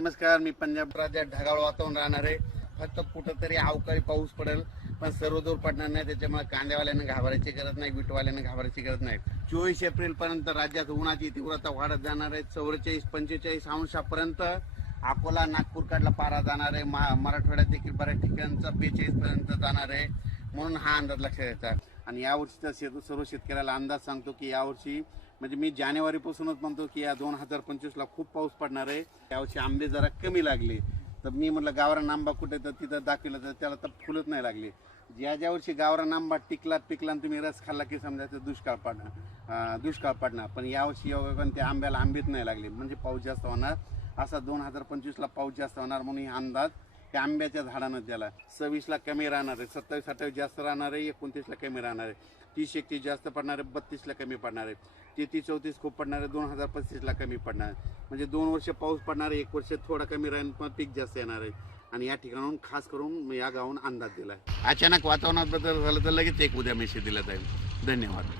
नमस्कार मी पंजाब राज्यात ढगाळ वातावरण राहणार आहे. फक्त कुठंतरी अवकाळी पाऊस पडेल पण सर्वदूर पडणार नाही. त्याच्यामुळे कांद्यावाल्यांना घाबरायची गरज नाही विटवाल्यांना घाबरायची गरज नाही. चोवीस एप्रिल पर्यंत राज्यात उन्हाची तीव्रता वाढत जाणार आहे. चौवेचाळीस पंचेचाळीस अंशापर्यंत अकोला नागपूरकडला पारा जाणार आहे. मा- मराठवाड्यात देखील बऱ्याच ठिकाणचा बेचाळीस पर्यंत जाणार आहे. म्हणून हा अंदाज लक्षात येतात आणि यावर्षीचा शेत सर्व शेतकऱ्याला अंदाज सांगतो की यावर्षी म्हणजे मी जानेवारीपासूनच म्हणतो की या दोन हजार पंचवीसला खूप पाऊस पडणार आहे. यावर्षी आंबे जरा कमी लागले. तर मी म्हटलं गावरान आंबा कुठे तर तिथं दाखवलं तर त्याला तर फुलत नाही लागले. ज्या ज्या वर्षी गावरान आंबा टिकला पिकला आणि तुम्ही रस खाल्ला की समजायचं दुष्काळ पडणार दुष्काळ पडणार. पण यावर्षी योगायोगाने त्या आंब्याला आंबेच नाही लागले. म्हणजे पाऊस जास्त होणार. असा दोन हजार पंचवीसला पाऊस जास्त होणार म्हणून हे अंदाज त्या आंब्याच्या झाडानं त्याला. सव्वीसला कमी राहणार आहे सत्तावीस अठ्ठावीस जास्त राहणार आहे एकोणतीसला कमी राहणार आहे. तीस एकतीस जास्त पडणार आहे बत्तीसला कमी पडणार आहे. तेहतीस चौतीस खूप पडणार आहे दोन हजार पस्तीसला कमी पडणार आहे. म्हणजे दोन वर्ष पाऊस पडणार आहे एक वर्ष थोडा कमी राहील पण पीक जास्त येणार आहे. आणि या ठिकाणाहून खास करून या गावाहून अंदाज दिला आहे. अचानक वातावरणात बदल झालं तर लगेच एक उद्या मेसेज दिला जाईल. धन्यवाद.